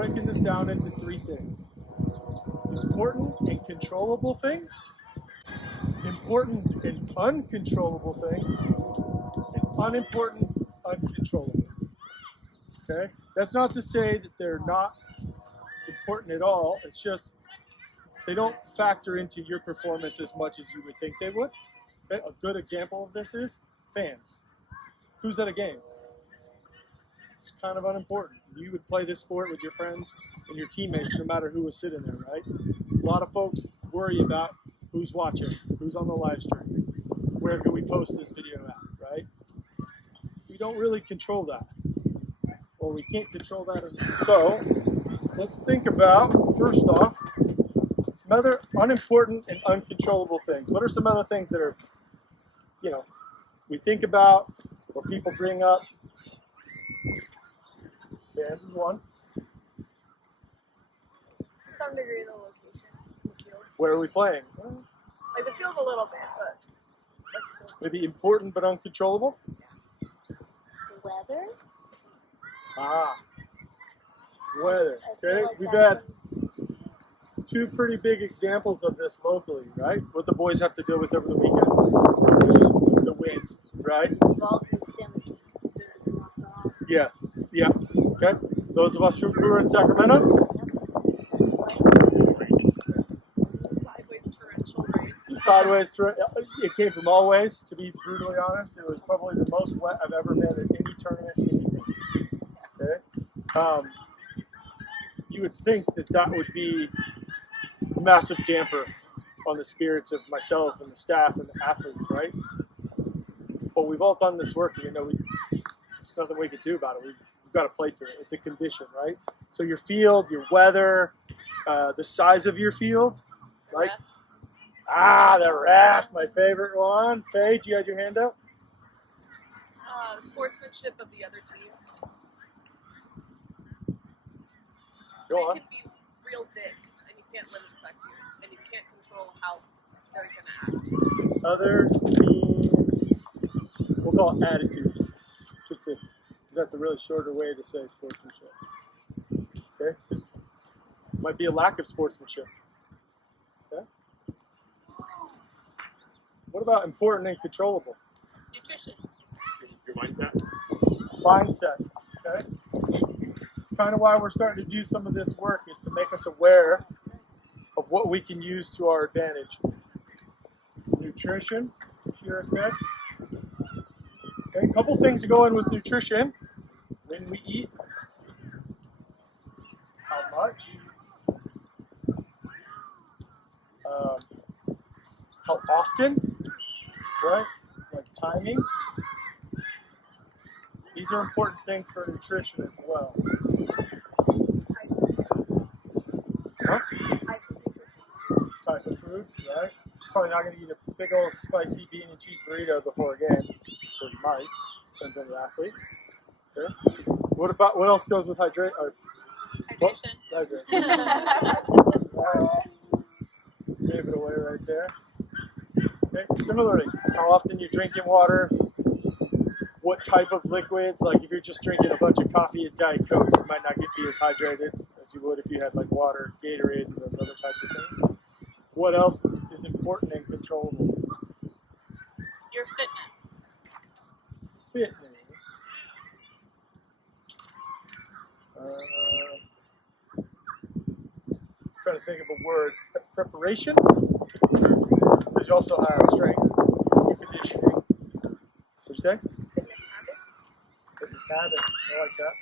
breaking this down into three things: important and controllable things, important and uncontrollable things, and unimportant, uncontrollable. Okay? That's not to say that they're not important at all. It's just they don't factor into your performance as much as you would think they would. Okay? A good example of this is fans. Who's at a game? It's kind of unimportant. You would play this sport with your friends and your teammates no matter who was sitting there, right? A lot of folks worry about who's watching, who's on the live stream, where can we post this video at, right? We don't really control that. Well, we can't control that. So let's think about, first off, some other unimportant and uncontrollable things. What are some other things that are, we think about or people bring up? Fans is one. To some degree, the location, the field. Where are we playing? Like the field a little bit, but Maybe important but uncontrollable? the weather. Weather. Okay, Like we've that's had two pretty big examples of this locally, right? What the boys have to deal with over the weekend. The wind, right? Yeah. Okay. Those of us who are in Sacramento. Sideways torrential rain. It came from always, to be brutally honest. It was probably the most wet I've ever been at any tournament, anything. Okay? You would think that would be a massive damper on the spirits of myself and the staff and the athletes, right? But we've all done this work, there's nothing we can do about it. We've got to play to it. It's a condition, right? So your field, your weather, the size of your field, right? The ref, my favorite one. Paige, you had your hand up? Sportsmanship of the other team. Go on. They can be real dicks, and you can't let it affect you, and you can't control how they're going to act. Other teams, we'll call it attitude, because that's a really shorter way to say sportsmanship. Okay, this might be a lack of sportsmanship. Okay. What about important and controllable? Nutrition. Your mindset. Mindset. Okay. Kind of why we're starting to do some of this work is to make us aware of what we can use to our advantage. Nutrition, Shira said. Okay, a couple things to go in with nutrition. When we eat, how much, how often, right? Like timing. These are important things for nutrition as well. Type of food, right? Probably not going to eat a big old spicy bean and cheese burrito before a game, or you might, depends on the athlete. Okay. What else goes with hydration? Hydration. Gave it away right there. Okay. Similarly, how often you're drinking water, what type of liquids. Like if you're just drinking a bunch of coffee and Diet Cokes, you might not be as hydrated as you would if you had like water, Gatorade, and those other types of things. What else is important and controllable? Your fitness. Trying to think of a word. Preparation? Because you also have strength, conditioning. What'd you say? Fitness habits. Fitness habits. I like that.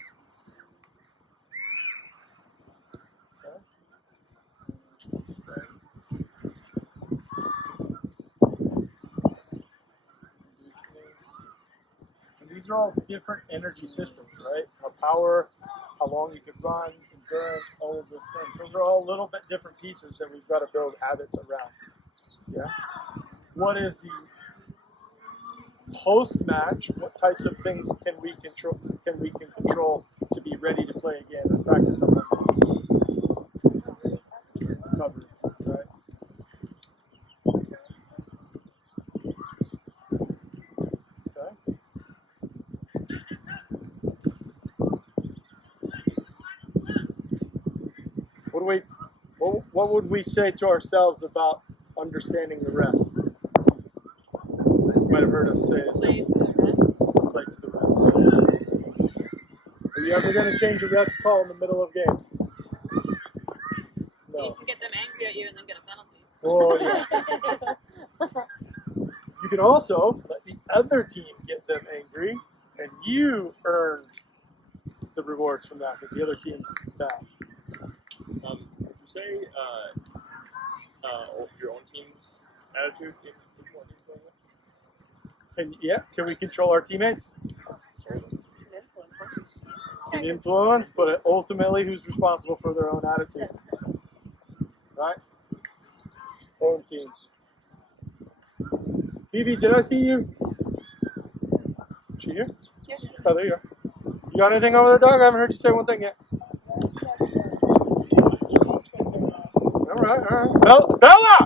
These are all different energy systems, right? Power, how long you can run, endurance, all of those things. Those are all a little bit different pieces that we've got to build habits around. Yeah. What is the post-match? What types of things can we control to be ready to play again or practice on Monday? Recovery, right? What would we say to ourselves about understanding the ref? You might have heard us say this. Play to the ref. Play to the ref. Are you ever going to change a ref's call in the middle of game? You No. can get them angry at you and then get a penalty. Oh, yeah. You can also let the other team get them angry, and you earn the rewards from that because the other team's bad. Would you say your own team's attitude in what you're playing with? Can we control our teammates? Sort of. Can influence, but ultimately, who's responsible for their own attitude? Right? Own team. Vivi, did I see you? Is she here? Yeah. Oh, there you are. You got anything over there, dog? I haven't heard you say one thing yet. All right. Bella!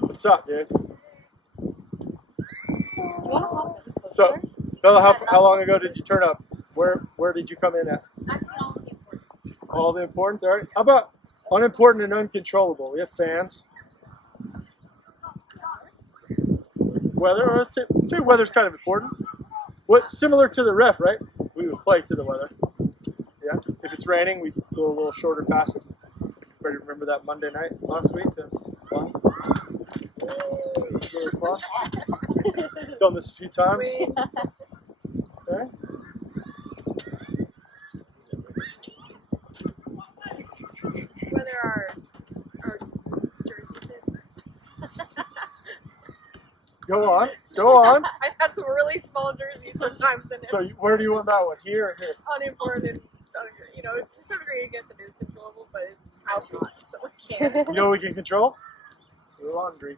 What's up, dude? So, Bella, how long ago did you turn up? Where did you come in at? Actually, all of the important. All the importance, all right. How about unimportant and uncontrollable? We have fans. Weather, or let's say weather's kind of important. What's similar to the ref, right? We would play to the weather. Yeah. If it's raining, we do a little shorter passes. Everybody remember that Monday night last week? That's fun. Really fun. Done this a few times. Okay. Whether our jersey fits. Go on. I've had some really small jerseys sometimes, and So where do you want that one? Here or here? unimportant. You know, to some degree, I guess it is controllable, but it's how not. So we can't. You know what we can control? The laundry.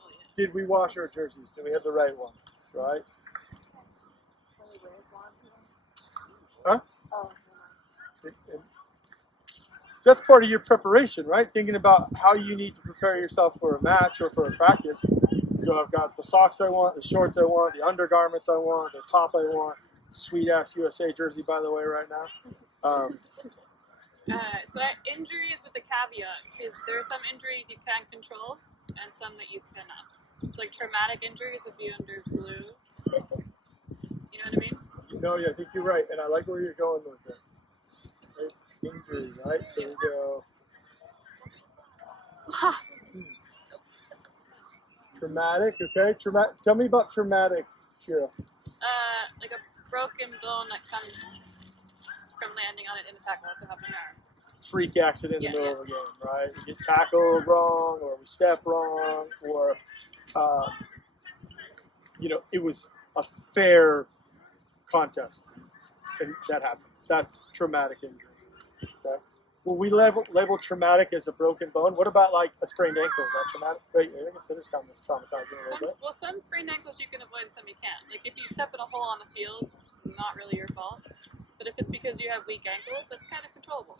Oh, yeah. Did we wash our jerseys? Do we have the right ones? Right? Only wears laundry. Huh? Oh, That's part of your preparation, right? Thinking about how you need to prepare yourself for a match or for a practice. So I've got the socks I want, the shorts I want, the undergarments I want, the top I want. Sweet ass USA jersey, by the way, right now. So injuries with the caveat, because there are some injuries you can control and some that you cannot. It's like traumatic injuries would be under blue. You know what I mean? No, yeah, I think you're right, and I like where you're going with this. Right? Injury, right? So we go. Traumatic, okay? Tell me about traumatic, Shira. Like a broken bone that comes from landing on it in a tackle. That's what happened in our Freak accident in the middle of a game, right? We get tackled wrong, or we step wrong, or it was a fair contest, and that happens. That's traumatic injury. Okay. Well, we label traumatic as a broken bone. What about like a sprained ankle? Is that traumatic? Right, I guess it is kind of traumatizing a little bit. Well, some sprained ankles you can avoid, some you can't. Like if you step in a hole on the field, not really your fault. But if it's because you have weak ankles, that's kind of controllable.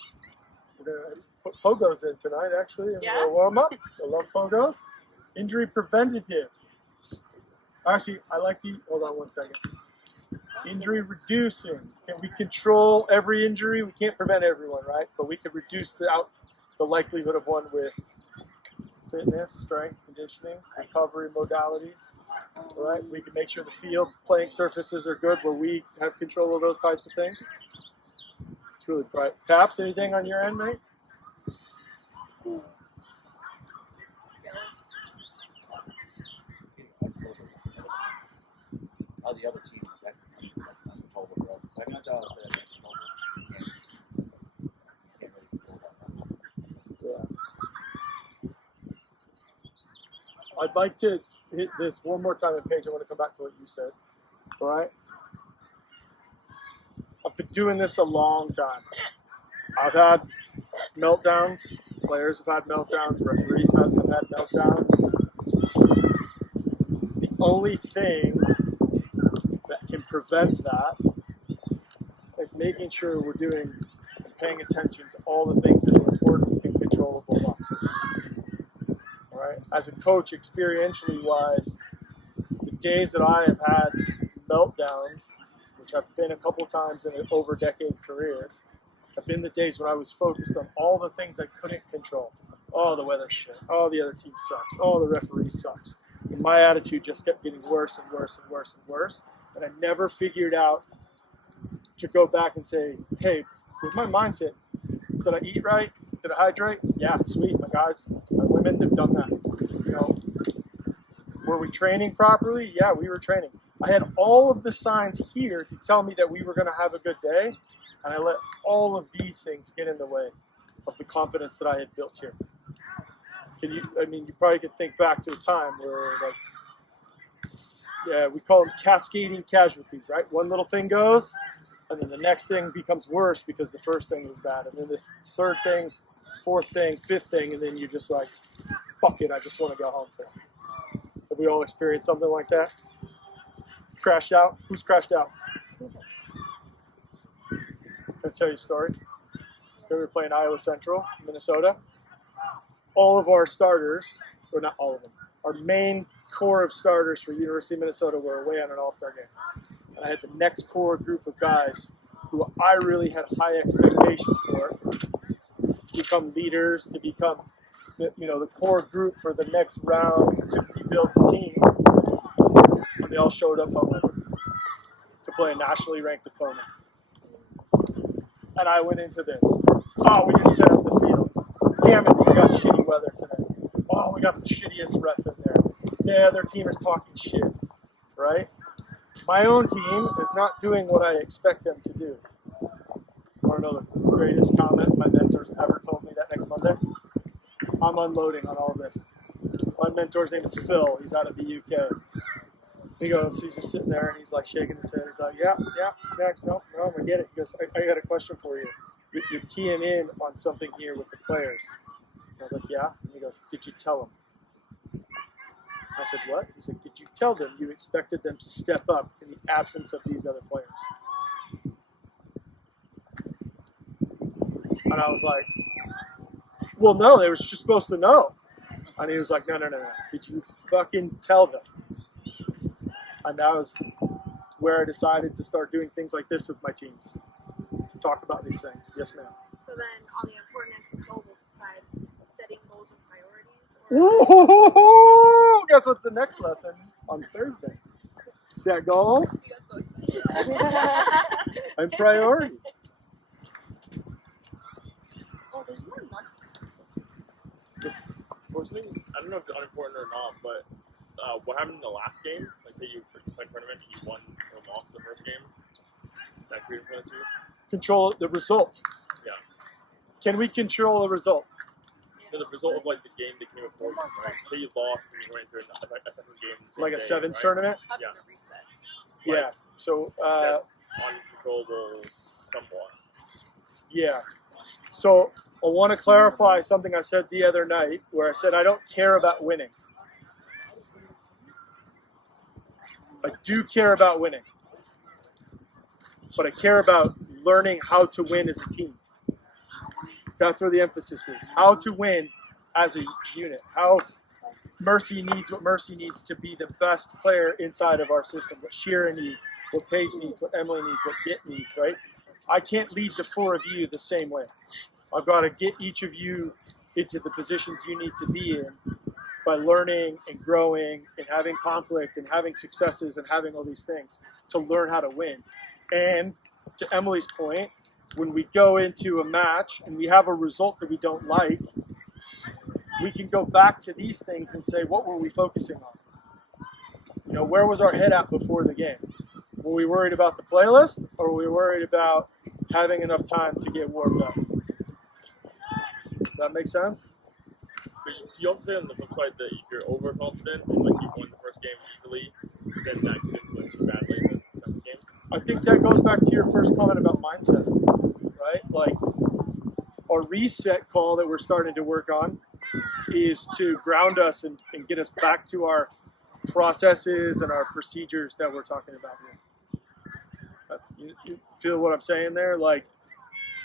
We're gonna put pogos in tonight, actually. In Yeah? a warm up. I love pogos. Injury preventative. Actually, I like the. Hold on one second. Injury reducing. Can we control every injury? We can't prevent everyone, right? But we could reduce the likelihood of one with fitness, strength, conditioning, recovery modalities. All right? We can make sure the field playing surfaces are good where we have control of those types of things. It's really bright. Caps, anything on your end, mate? Skills. The other team, that's uncontrollable for us. I know John said that's controllable. You can't really control that. Yeah. I'd like to hit this one more time, and Paige, I want to come back to what you said. All right? I've been doing this a long time. I've had meltdowns. Players have had meltdowns. Referees have had meltdowns. The only thing that can prevent that is making sure we're doing and paying attention to all the things that are important and controllable boxes. All right. As a coach, experientially wise, the days that I have had meltdowns, which have been a couple times in an over-decade career, have been the days when I was focused on all the things I couldn't control. Oh, the weather shit. Oh, the other team sucks. Oh, the referee sucks. And my attitude just kept getting worse and worse and worse and worse. And I never figured out to go back and say, hey, with my mindset, did I eat right? Did I hydrate? Yeah, sweet. My guys, my women have done that. You know, were we training properly? Yeah, we were training. I had all of the signs here to tell me that we were going to have a good day, and I let all of these things get in the way of the confidence that I had built here. You probably could think back to a time where, we call them cascading casualties, right? One little thing goes, and then the next thing becomes worse because the first thing was bad, and then this third thing, fourth thing, fifth thing, and then you're just like, fuck it, I just want to go home today. Have we all experienced something like that? Crashed out? Who's crashed out? Can I tell you a story? We were playing Iowa Central, Minnesota. All of our starters, or not all of them, our main core of starters for University of Minnesota were away on an all-star game. And I had the next core group of guys who I really had high expectations for to become leaders, to become the core group for the next round to rebuild the team. And they all showed up hungover to play a nationally ranked opponent. And I went into this. Oh, we didn't set up the field. Damn it, we got shitty weather today. Oh, we got the shittiest ref in there. Yeah, their team is talking shit, right? My own team is not doing what I expect them to do. Want to know the greatest comment my mentors ever told me that next Monday? I'm unloading on all this. My mentor's name is Phil. He's out of the UK. He's just sitting there and he's like shaking his head. He's like, yeah, it's next. No, I get it. He goes, I got a question for you. You're keying in on something here with the players. And I was like, yeah. And he goes, did you tell them? I said, what? He said, did you tell them you expected them to step up in the absence of these other players? And I was like, well, no, they were just supposed to know. And he was like, no. Did you fucking tell them? And that was where I decided to start doing things like this with my teams, to talk about these things. Yes, ma'am. So then on the important and controllable side, setting goals and priorities? Ooh, guess what's the next lesson on Thursday? Set goals You got so excited. and priorities. Oh, there's more money. This, Personally, I don't know if it's unimportant or not, but what happened in the last game? Like, say you played a tournament, you won or lost the first game. That could influence you. control the result. Yeah. Can we control the result? So the result of like the game that came before, right? Say you lost and you went into a second game. the Like same a day, sevens right? tournament? Having Yeah. to reset. Yeah. So, That's uncontrollable somewhat. yeah. So I want to clarify something I said the other night where I said I don't care about winning. I do care about winning. But I care about learning how to win as a team. That's where the emphasis is. How to win as a unit. How Mercy needs what Mercy needs to be the best player inside of our system. What Shira needs, what Paige needs, what Emily needs, what Git needs, right? I can't lead the four of you the same way. I've got to get each of you into the positions you need to be in by learning and growing and having conflict and having successes and having all these things to learn how to win. And to Emily's point, when we go into a match and we have a result that we don't like, we can go back to these things and say, what were we focusing on? You know, where was our head at before the game? Were we worried about the playlist, or were we worried about having enough time to get warmed up? Does that make sense? But you also say on the flip side that if you're overconfident, like you won the first game easily, then that could influence you badly in the second game. I think that goes back to your first comment about mindset, right? Like, our reset call that we're starting to work on is to ground us and get us back to our processes and our procedures that we're talking about here. You feel what I'm saying there? Like,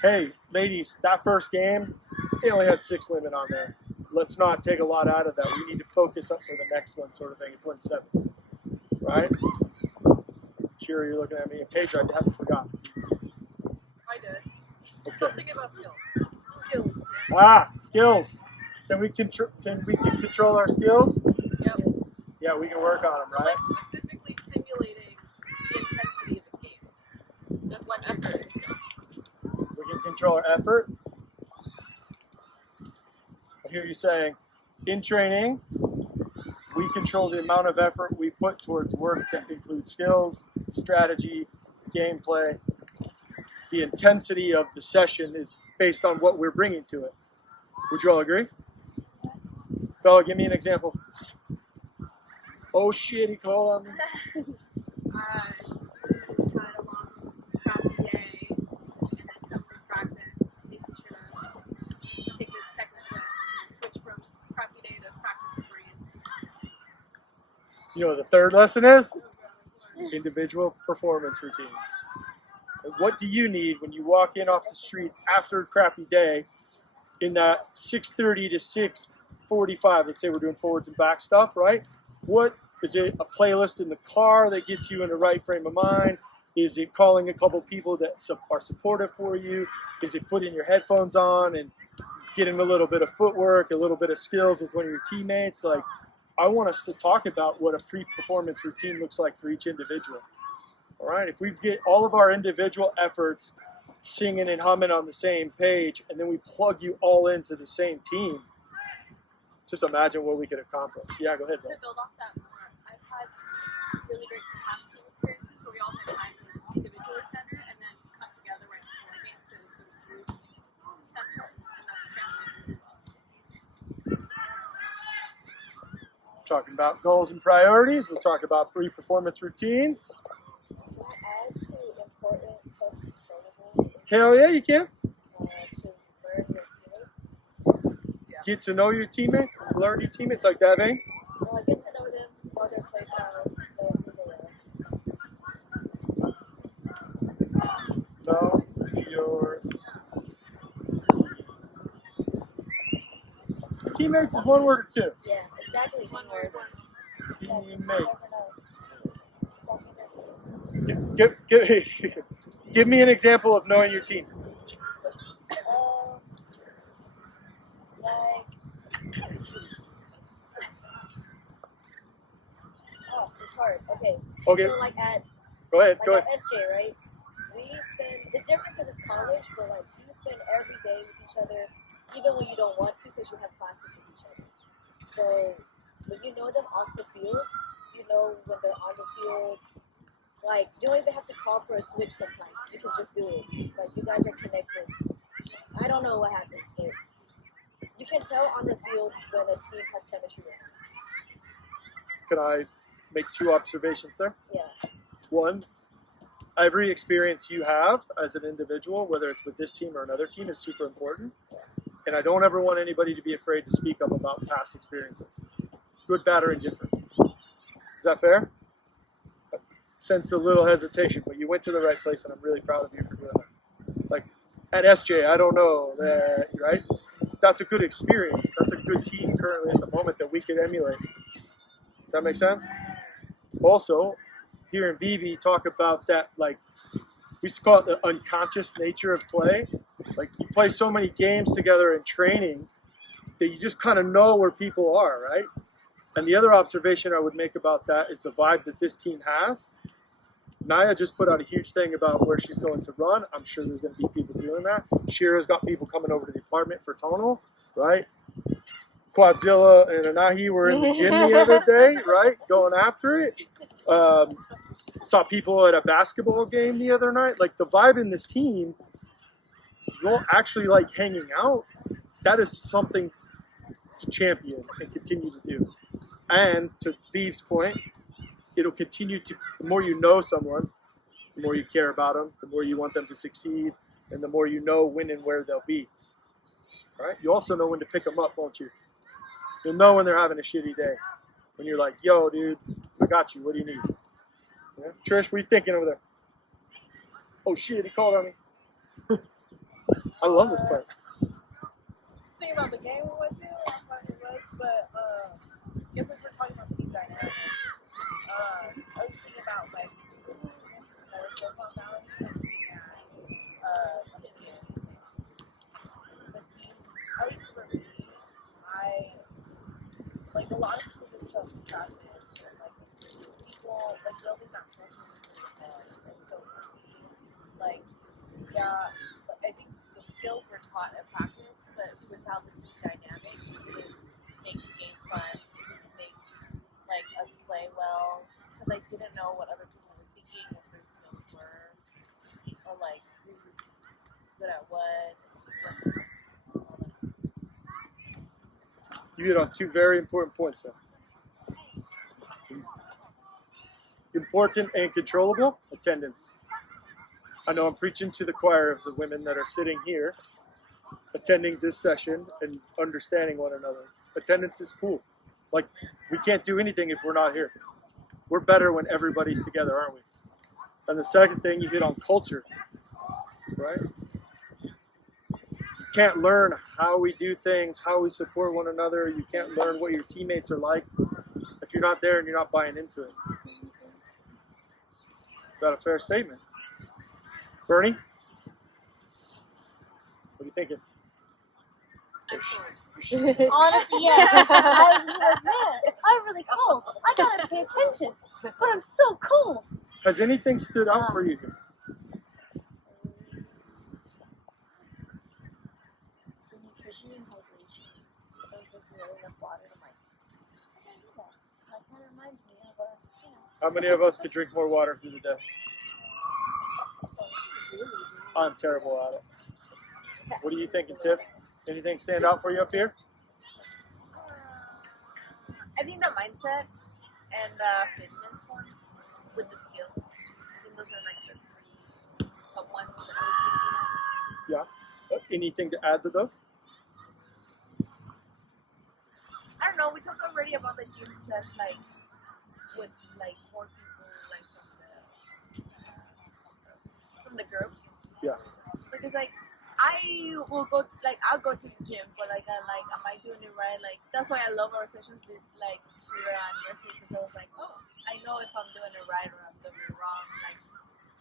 hey, ladies, that first game, they only had 6 women on there. Let's not take a lot out of that. We need to focus up for the next one, sort of thing, and win 7s, right? Shira, you're looking at me. And Paige, I haven't forgotten. I did. Okay. Something about skills. Skills. Skills. Can we control our skills? Yep. Yeah, we can work on them, right? Like specifically simulating the intensity of the game. And when effort is skills. We can control our effort. I hear you saying, in training, we control the amount of effort we put towards work that includes skills, strategy, gameplay. The intensity of the session is based on what we're bringing to it. Would you all agree? Bella, give me an example. Oh shit, he called on me. Had a long, crappy day, and then come to practice, making sure to take the technical, switch from crappy day to practice brain. You know what the third lesson is? Individual performance routines. And what do you need when you walk in off the street after a crappy day in that 6:30 to 6:45? Let's say we're doing forwards and back stuff, right? What is it? A playlist in the car that gets you in the right frame of mind? Is it calling a couple people that are supportive for you? Is it putting your headphones on and getting a little bit of footwork, a little bit of skills with one of your teammates? Like, I want us to talk about what a pre-performance routine looks like for each individual. All right, if we get all of our individual efforts singing and humming on the same page, and then we plug you all into the same team, just imagine what we could accomplish. Yeah, go ahead, To Bill. build off that more, I've had really great past team experiences where we all had time individually center and then come together right before a game to sort of group center, and that's translated to us. Talking about goals and priorities, we'll talk about pre-performance routines. Can I add to important plus controllable? Hell yeah, you can. To learn your teammates? Get to know your teammates, learn your teammates like that, eh? Well, I get to know them while they're placed out, know who they are. Know your teammates is one word or two. Yeah, exactly. One word. Teammates. Give me an example of knowing your team. Like, oh, it's hard. Okay. Okay, So like at go ahead. SJ, right? We spend. It's different because it's college, but like you spend every day with each other, even when you don't want to, because you have classes with each other. So when you know them off the field, you know when they're on the field. Like you don't even have to call for a switch sometimes. You can just do it. Like you guys are connected. I don't know what happens, but you can tell on the field when a team has chemistry. Can I make two observations there? Yeah. One, every experience you have as an individual, whether it's with this team or another team, is super important. And I don't ever want anybody to be afraid to speak up about past experiences, good, bad, or indifferent. Is that fair? I sensed a little hesitation, but you went to the right place, and I'm really proud of you for doing that. Like at SJ, I don't know that, right? That's a good experience. That's a good team currently at the moment that we could emulate. Does that make sense? Also, here in VV, talk about that, like, we used to call it the unconscious nature of play. Like, you play so many games together in training that you just kind of know where people are, right? And the other observation I would make about that is the vibe that this team has. Naya just put out a huge thing about where she's going to run. I'm sure there's going to be people doing that. Shira's got people coming over to the apartment for tonal, right? Quadzilla and Anahi were in the gym the other day, right? Going after it. Saw people at a basketball game the other night. Like, the vibe in this team, you'll actually like hanging out. That is something to champion and continue to do. And to Beef's point, it'll continue to, the more you know someone, the more you care about them, the more you want them to succeed, and the more you know when and where they'll be. All right? You also know when to pick them up, won't you? You'll know when they're having a shitty day. When you're like, yo, dude, I got you. What do you need? Yeah? Trish, what are you thinking over there? Oh, shit, he called on me. I love this part. Just thinking about the game we went to, how fun it was, but I guess if we're talking about team dynamic, I was thinking about, like, this is so fun balance, and at least for me, I like a lot of people who show up to practice and like people like building that confidence and so for me, like yeah, I think the skills were taught at practice, but without the team dynamic, it didn't make the game fun. It didn't make like us play well because I didn't know what other people were thinking, what their skills were, or like who's good at what. All that. You hit on two very important points there. Important and controllable attendance. I know I'm preaching to the choir of the women that are sitting here, attending this session and understanding one another. Attendance is cool. Like, we can't do anything if we're not here. We're better when everybody's together, aren't we? And the second thing, you hit on culture, right? You can't learn how we do things, how we support one another. You can't learn what your teammates are like if you're not there and you're not buying into it. Is that a fair statement? Bernie? What are you thinking? I'm bored. Honestly, yeah. I was like, man, I'm really cool. I gotta pay attention, but I'm so cool. Has anything stood out for you here? The nutrition and hydration. I was drinking really enough water. I'm like, I gotta do that. That kind of reminds me of How many of us could drink more water through the day? I'm terrible at it. What are you thinking, Tiff? Anything stand out for you up here? I think the mindset and the fitness ones with the skills. I think those are like the three top ones that I was thinking. Yeah. Anything to add to those? I don't know. We talked already about the gym slash like with like more people like from the group. Yeah. Because like I will go like I'll go to the gym, but like I'm like, am I doing it right? Like that's why I love our sessions with like cheer and mercy because I was like, oh, I know if I'm doing it right or I'm doing it wrong. Like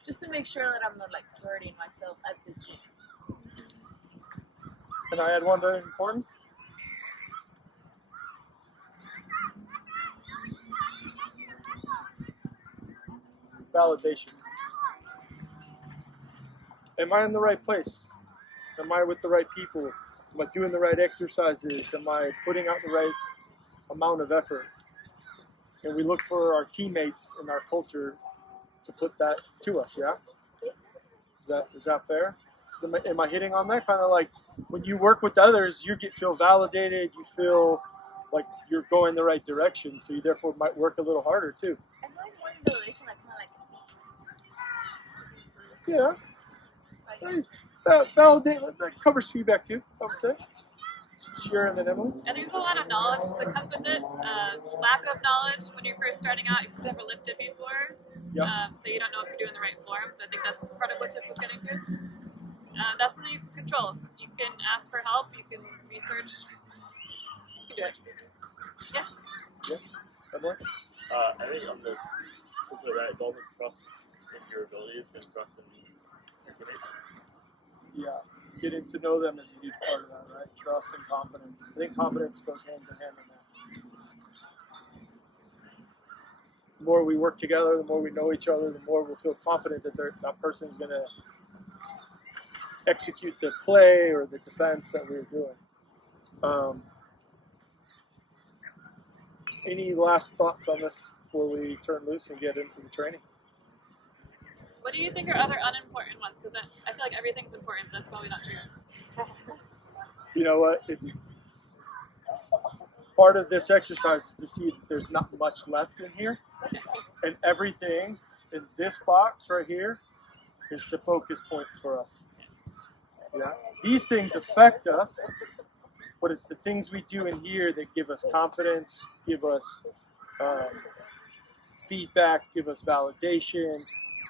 just to make sure that I'm not like hurting myself at the gym. Can I add one to importance? Validation. Am I in the right place? Am I with the right people? Am I doing the right exercises? Am I putting out the right amount of effort? And we look for our teammates and our culture to put that to us, yeah? Is that fair? Am I hitting on that? Kind of like when you work with others, you feel validated, you feel like you're going the right direction, so you therefore might work a little harder too. I feel like more in the relation like kind of like Yeah. Validate, that covers feedback too, I would say. Sharon and then Emily. I think there's a lot of knowledge that comes with it. Lack of knowledge when you're first starting out, if you've never lifted before. Yep. So you don't know if you're doing the right form. So I think that's part of what Tiff was getting to. That's something you can control. You can ask for help. You can research. You can do it. Yeah. Yeah. Emily? I think on the that it's all the trust in your abilities and trust in your teammates. Yeah. Getting to know them is a huge part of that, right? Trust and confidence. I think confidence goes hand in hand in that. The more we work together, the more we know each other, the more we'll feel confident that that person's going to execute the play or the defense that we're doing. Any last thoughts on this before we turn loose and get into the training? What do you think are other unimportant ones? Because I feel like everything's important, but that's probably not true. You know what? It's part of this exercise is to see that there's not much left in here. And everything in this box right here is the focus points for us. Yeah. These things affect us, but it's the things we do in here that give us confidence, give us feedback, give us validation,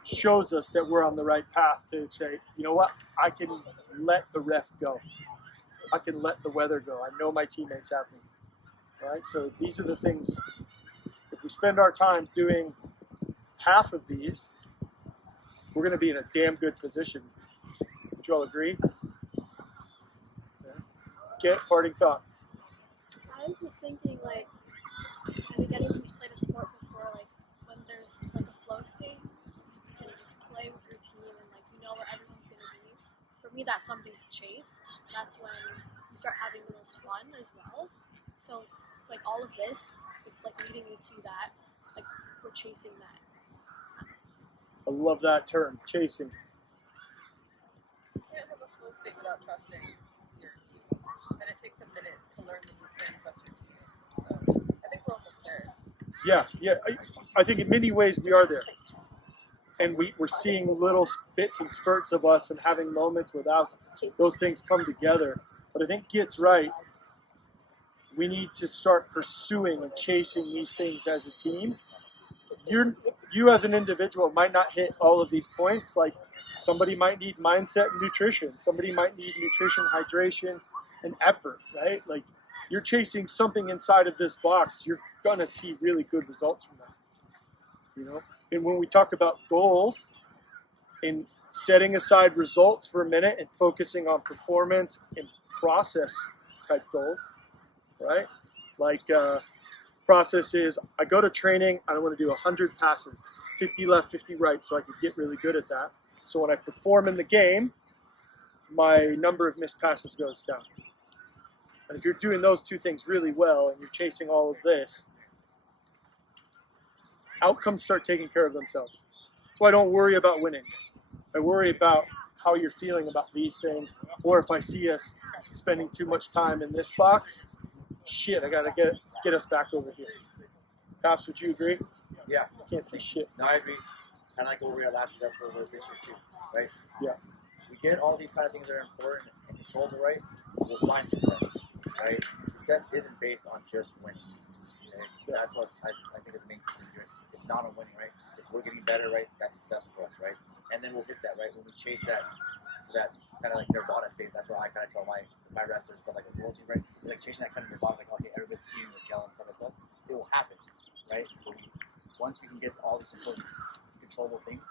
shows us that we're on the right path to say, you know what, I can let the ref go. I can let the weather go. I know my teammates have me. Right? So these are the things, if we spend our time doing half of these, we're going to be in a damn good position. Would you all agree? Yeah. Get parting thought. I was just thinking, like, I think anyone who's played a sport before, like, when there's like a flow state, you can just play with your team and like you know where everyone's gonna be. For me, that's something to chase. That's when you start having the most fun as well. So, like all of this, it's like leading you to that. Like we're chasing that. I love that term, chasing. You can't have a flow state without trusting your teammates, and it takes a minute to learn that you can trust your teammates. So I think we're almost there. Yeah. I think in many ways we are there. And we're seeing little bits and spurts of us and having moments where those things come together. But I think Git's right. We need to start pursuing and chasing these things as a team. You as an individual might not hit all of these points. Like somebody might need mindset and nutrition. Somebody might need nutrition, hydration, and effort, right? Like you're chasing something inside of this box. You're going to see really good results from that. You know, and when we talk about goals and setting aside results for a minute and focusing on performance and process type goals, right? Like process is I go to training, I want to do 100 passes, 50 left, 50 right, so I could get really good at that. So when I perform in the game, my number of missed passes goes down. And if you're doing those two things really well and you're chasing all of this, outcomes start taking care of themselves. That's why I don't worry about winning. I worry about how you're feeling about these things, or if I see us spending too much time in this box, shit, I gotta get us back over here. Pops, would you agree? Yeah. I can't see shit. No, I agree. Kind of like what we were last year, that's what we're this year too, right? Yeah. We get all these kind of things that are important and controllable, right? We'll find success, right? Success isn't based on just winning. Right? That's what I think is the main key here. It's not on winning, right? If we're getting better, right, that's successful for us, right? And then we'll hit that, right? When we chase that to that kind of like nirvana state, that's why I kind of tell my wrestlers and stuff like the world team, right? They're like chasing that kind of nirvana, like, okay, everybody's a team, we're gelling and stuff like that. It will happen, right? But once we can get all these important controllable things,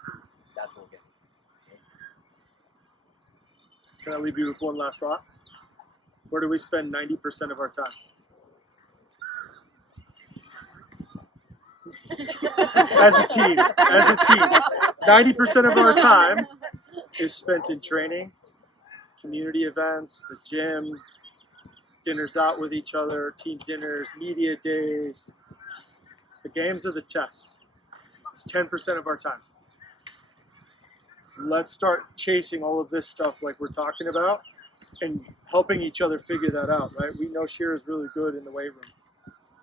that's what we'll get. Can I leave you with one last thought? Where do we spend 90% of our time? As a team. 90% of our time is spent in training, community events, the gym, dinners out with each other, team dinners, media days. The games are the test. It's 10% of our time. Let's start chasing all of this stuff like we're talking about and helping each other figure that out, right? We know Shira's really good in the weight room,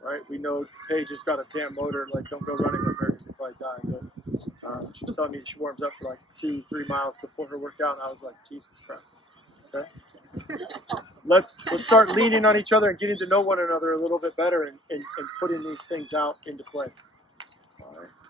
right? We know Paige has got a damn motor, like don't go running with her because you'll probably die. But she was telling me she warms up for like 2-3 miles before her workout, and I was like, Jesus Christ. Okay? Let's start leaning on each other and getting to know one another a little bit better and putting these things out into play. All right.